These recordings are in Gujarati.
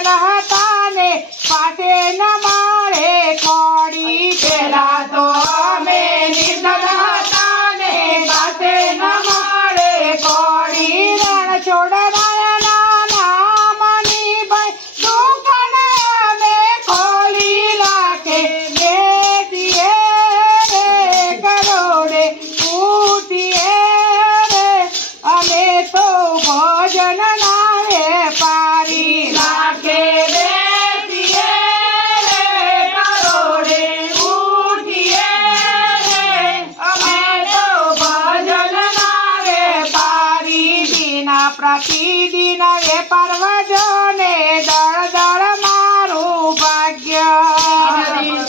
નિર્ધન હતા ને પાસે ન મળે કોડી પેલા તો અમે નિર્ધન હતા ને પાસે ન મળે કોડી રણ છોડવાના નામની ભાઈ દુકાન અમે ખોલી રાખે બેટીએ રે કરોડે ઉઠીએ રે અમે તો ભોજન ના વેપારી રાખે બેટીએ રે કરોડે ઉઠીએ રે અમે તો ભોજન ના વેપારી દિના પ્રતિદિન વેપાર વધો ને દળ દળ મારું ભાગ્ય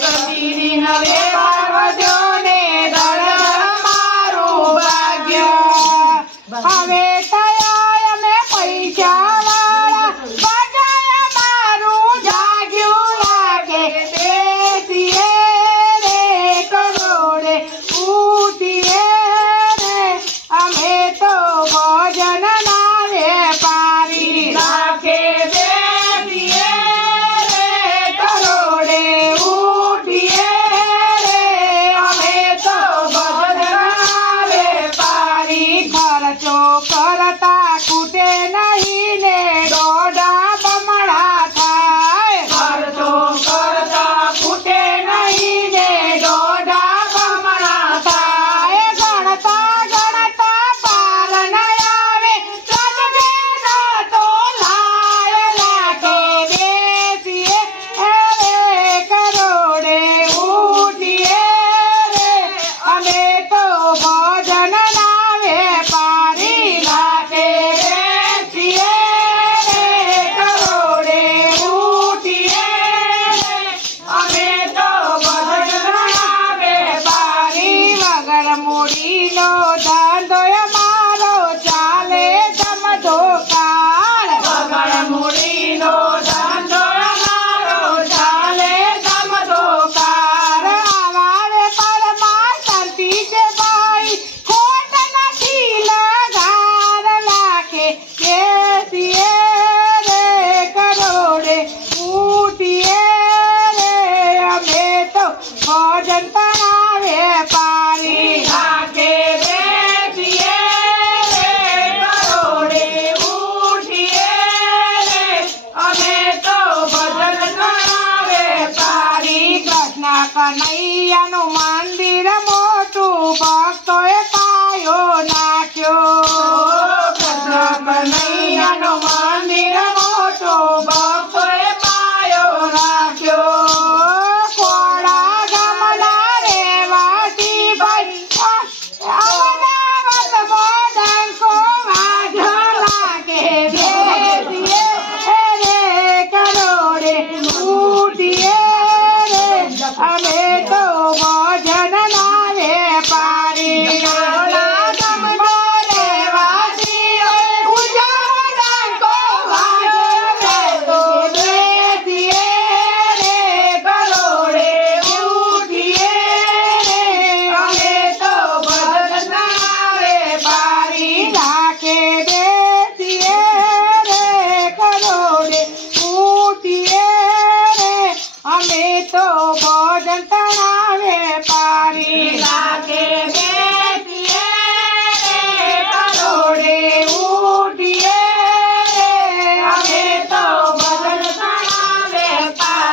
પ્રતિદિન વેપાર વધો ને દળ દળ મારું ભાગ્ય હવે થયા અમે પૈસા વાળા બજાય મારું જાગ્યું લાગે બેસીએ રે કરોડે ઉઠીએ રે અમે તો ભોજન ના વેપારી રાખે બેસીએ રે કરોડે ઉઠીએ રે અમે તો ભોજન ના વેપારી ખર્ચો કરતા ખૂટે નહીં ને દોઢા બમણા થાય ખર્ચો કરતા ખૂટે નહીં ને દોઢા બમણા થાય ગણતા ગણતા પાર ન આવે સજને તો લાય લાગે બેસીએ રે કરોડે ઉઠીએ રે અમે તો ભોજન ના વેપારી રાખે બેસીએ રે કરોડે ઉઠીએ રે અમે તો ભોજન ના વેપારી વગર મૂડીનો ધંધો અમારો ચાલે ધમધો કાળ વગર મૂડીનો ધંધો અમારો ચાલે ધમધો કાળ આવા વેપારમાં શાંતિ છે ભાઈ ખોટ નથી લગાર લાખે બેસીએ રે કરોડે ઉઠીએ રે અમે તો ભોજન તણા વેપારી રાખે બેસીએ રે કરોડે ઉઠીએ રે અમે તો ભોજન તણા વેપારી કૃષ્ણ કનૈયાનું